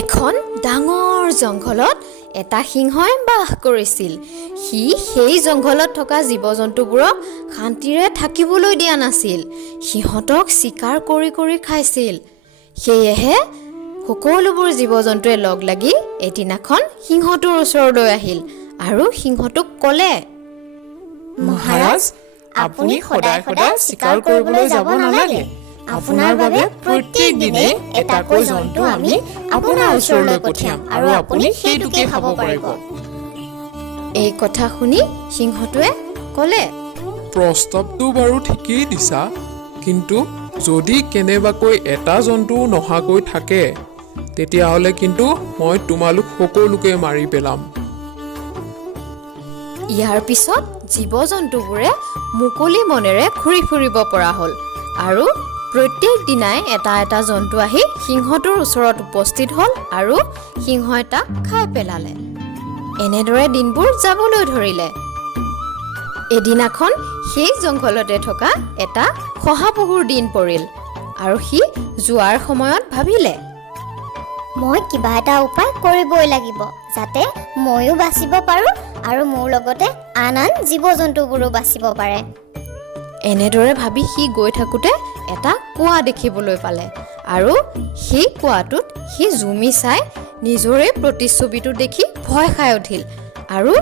এখন ডাঙৰ জংঘলত এটা সিংহই বাস কৰিছিল। সি সেই জংঘলত থকা জীৱ-জন্তুবোৰক শান্তিৰে থাকিবলৈ দিয়া নাছিল। সিহঁতক চিকাৰ কৰি কৰি খাইছিল। সেয়েহে সকলোবোৰ জীৱ-জন্তুৱে লগ লাগি এদিনাখন সিংহটোৰ ওচৰলৈ আহিল আৰু সিংহটোক ক'লে, মহাৰাজ, আপুনি সদায় সদায় চিকাৰ কৰিবলৈ যাব নালাগে। আপোনাৰ বাবে প্ৰত্যেক দিনে এটাকৈ জন্তু আমি আপোনাৰ ওচৰলৈ পঠিয়াম আৰু আপুনি সেইটোকে খাব পাৰিব। এই কথা শুনি সিংহটোৱে ক'লে, প্ৰস্তাৱটো বাৰু ঠিকেই দিছা, কিন্তু যদি কেনেবাকৈ এটা জন্তু নহাকৈ থাকে তেতিয়াহ'লে কিন্তু মই তোমালোক সকলোকে মাৰি পেলাম। ইয়াৰ পিছত জীৱ-জন্তুবোৰে মুকলি মনেৰে ঘূৰি ফুৰিব পৰা হ'ল আৰু প্ৰত্যেক দিনাই এটা এটা জন্তু আহি সিংহটোৰ ওচৰত উপস্থিত হ'ল আৰু সিংহই তাক খাই পেলালে। এনেদৰে দিনবোৰ যাবলৈ ধৰিলে। এদিনাখন সেই জংঘলতে থকা এটা শহাপহুৰ দিন পৰিল আৰু সি যোৱাৰ সময়ত ভাবিলে, মই কিবা এটা উপায় কৰিবই লাগিব যাতে ময়ো বাচিব পাৰোঁ আৰু মোৰ লগতে আন আন জীৱ-জন্তুবোৰো বাচিব পাৰে। এনেদৰে ভাবি সি গৈ থাকোঁতে এটা কুঁৱা দেখিবলৈ পালে আৰু সেই কুঁৱাটোত সি জুমি চাই নিজৰে প্ৰতিচ্ছবিটো দেখি ভয় খাই উঠিল আৰু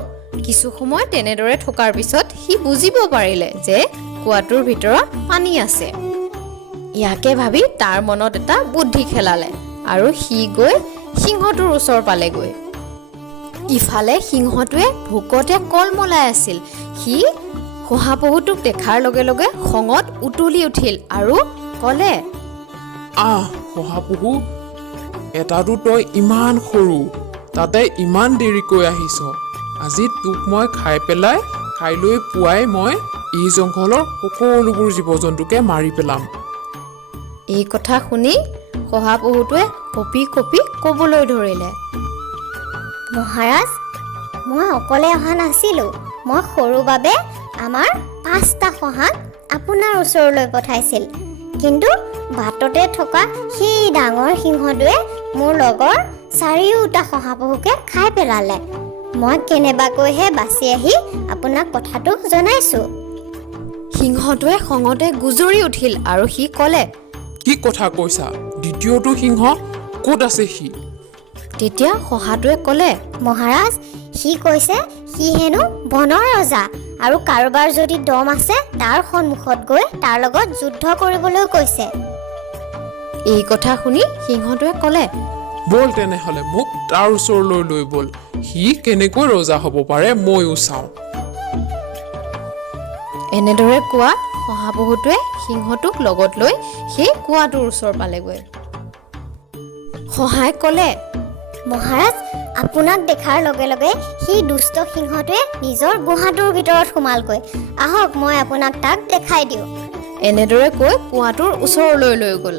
কিছু সময় তেনেদৰে থকাৰ পিছত সি বুজিব পাৰিলে যে কুঁৱাটোৰ ভিতৰত পানী আছে। ইয়াকে ভাবি তাৰ মনত এটা বুদ্ধি খেলালে আৰু সি গৈ সিংহটোৰ ওচৰ পালেগৈ। ইফালে সিংহটোৱে ভোকতে কলমলাই আছিল। সি শহাপহুটোক দেখাৰ লগে লগে খঙত উতলি উঠিল আৰু ক'লে, শহাপহু, এটাতো তই ইমান সৰু, তাতে ইমান দেৰিকৈ আহিছ। আজি তোক মই খাই পেলাই কাইলৈ পুৱাই মই এই জংঘলৰ সকলোবোৰ জীৱ-জন্তুকে মাৰি পেলাম। এই কথা শুনি শহাপহুটোৱে কঁপি কঁপি ক'বলৈ ধৰিলে, মহাৰাজ, মই অকলে অহা নাছিলোঁ। মই সৰু বাবে আমাৰ 5টা শহাক আপোনাৰ ওচৰলৈ পঠাইছিল, কিন্তু বাটতে থকা সেই ডাঙৰ সিংহটোৱে মোৰ লগৰ 4টা শহাপহুকে খাই পেলালে। মই কেনেবাকৈহে বাচি আহি আপোনাক কথাটো জনাইছোঁ। সিংহটোৱে খঙতে গুজৰি উঠিল আৰু সি ক'লে, কি কথা কৈছা? দ্বিতীয়টো সিংহ ক'ত আছে সি? তেতিয়া শহাটোৱে ক'লে, মহাৰাজ, সি কৈছে সি হেনো বনৰ ৰজা আৰু কাৰোবাৰ যদি দম আছে তাৰ সন্মুখত গৈ তাৰ লগত যুদ্ধ কৰিবলৈ কৈছে। এই কথা শুনি সিংহটোৱে ক'লে, ব'ল তেনেহ'লে মোক তাৰ ওচৰলৈ লৈ ব'ল। সি কেনেকৈ ৰজা হ'ব পাৰে ময়ো চাওঁ। এনেদৰে কোৱাত শহাপহুটোৱে সিংহটোক লগত লৈ সেই কুঁৱাটোৰ ওচৰ পালেগৈ। শহাই ক'লে, মহাৰাজ, আপোনাক দেখাৰ লগে লগে সেই দুষ্ট সিংহটোৱে নিজৰ গুহাটোৰ ভিতৰত সোমালগৈ। আহক, মই আপোনাক তাক দেখাই দিওঁ। এনেদৰে কৈ কুঁৱাটোৰ ওচৰলৈ লৈ গ'ল।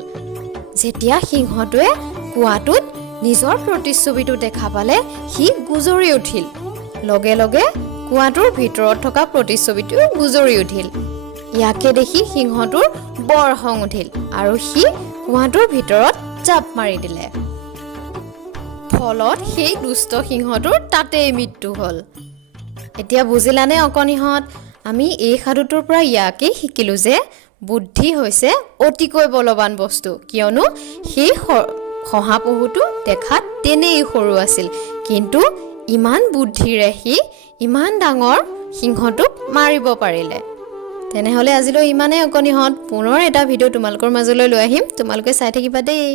যেতিয়া সিংহটোৱে কুঁৱাটোত নিজৰ প্ৰতিচ্ছবিটো দেখা পালে সি গুজৰি উঠিল। লগে লগে কুঁৱাটোৰ ভিতৰত থকা প্ৰতিচ্ছবিটো গুজৰি উঠিল। ইয়াকে দেখি সিংহটোৰ বৰ খং উঠিল আৰু সি কুঁৱাটোৰ ভিতৰত জাপ মাৰি দিলে। ফলত সেই দুষ্ট সিংহটোৰ তাতেই মৃত্যু হ'ল। এতিয়া বুজিলানে অকণিহঁত? আমি এই সাধুটোৰ পৰা ইয়াকেই শিকিলোঁ যে বুদ্ধি হৈছে অতিকৈ বলৱান বস্তু, কিয়নো সেই শহাপহুটো দেখাত তেনেই সৰু আছিল, কিন্তু ইমান বুদ্ধিৰে সি ইমান ডাঙৰ সিংহটোক মাৰিব পাৰিলে। তেনেহ'লে আজিলৈ ইমানেই অকণিহঁত। পুনৰ এটা ভিডিঅ' তোমালোকৰ মাজলৈ লৈ আহিম, তোমালোকে চাই থাকিবা দেই।